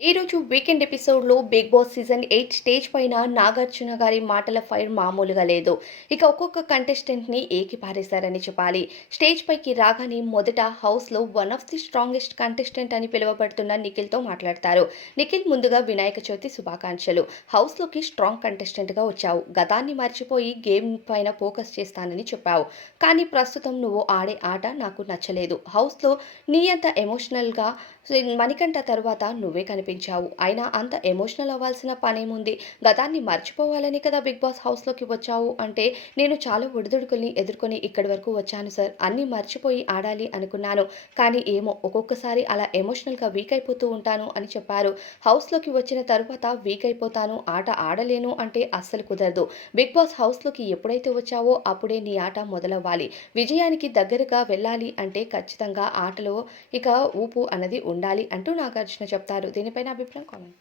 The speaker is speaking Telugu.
ఈ రోజు వీకెండ్ ఎపిసోడ్లో Bigg Boss season eight stage పైన నాగార్జున గారి మాటల ఫైర్ మామూలుగా లేదు. ఇక ఒక్కొక్క కంటెస్టెంట్ని ఏకి పారేశారని చెప్పాలి. స్టేజ్ పైకి రాగానే మొదట హౌస్లో one of the strongest contestant అని పిలువబడుతున్న నిఖిల్తో మాట్లాడతారు. నిఖిల్ ముందుగా వినాయక చవితి శుభాకాంక్షలు. హౌస్లోకి స్ట్రాంగ్ కంటెస్టెంట్గా వచ్చావు. గతాన్ని మర్చిపోయి గేమ్ పైన ఫోకస్ చేస్తానని చెప్పావు. కానీ ప్రస్తుతం నువ్వు ఆడే ఆట నాకు నచ్చలేదు. హౌస్లో నీ అంత ఎమోషనల్గా మణికంఠ తర్వాత నువ్వే కనిపించావు. అయినా అంత ఎమోషనల్ అవ్వాల్సిన పనేముంది? గతాన్ని మర్చిపోవాలని కదా బిగ్ బాస్ హౌస్లోకి వచ్చావు? అంటే నేను చాలా ఒడిదుడుకుల్ని ఎదుర్కొని ఇక్కడి వరకు వచ్చాను సార్. అన్నీ మర్చిపోయి ఆడాలి అనుకున్నాను. కానీ ఏమో ఒక్కొక్కసారి అలా ఎమోషనల్గా వీక్ అయిపోతూ ఉంటాను అని చెప్పారు. హౌస్లోకి వచ్చిన తరువాత వీక్ అయిపోతాను ఆట ఆడలేను అంటే అస్సలు కుదరదు. బిగ్ బాస్ హౌస్లోకి ఎప్పుడైతే వచ్చావో అప్పుడే నీ ఆట మొదలవ్వాలి. విజయానికి దగ్గరగా వెళ్ళాలి అంటే ఖచ్చితంగా ఆటలో ఇక ఊపు అన్నది ఉండాలి అంటూ నాగార్జున చెప్తారు. దీని దీనిపైన అభిప్రాయం కామెంట్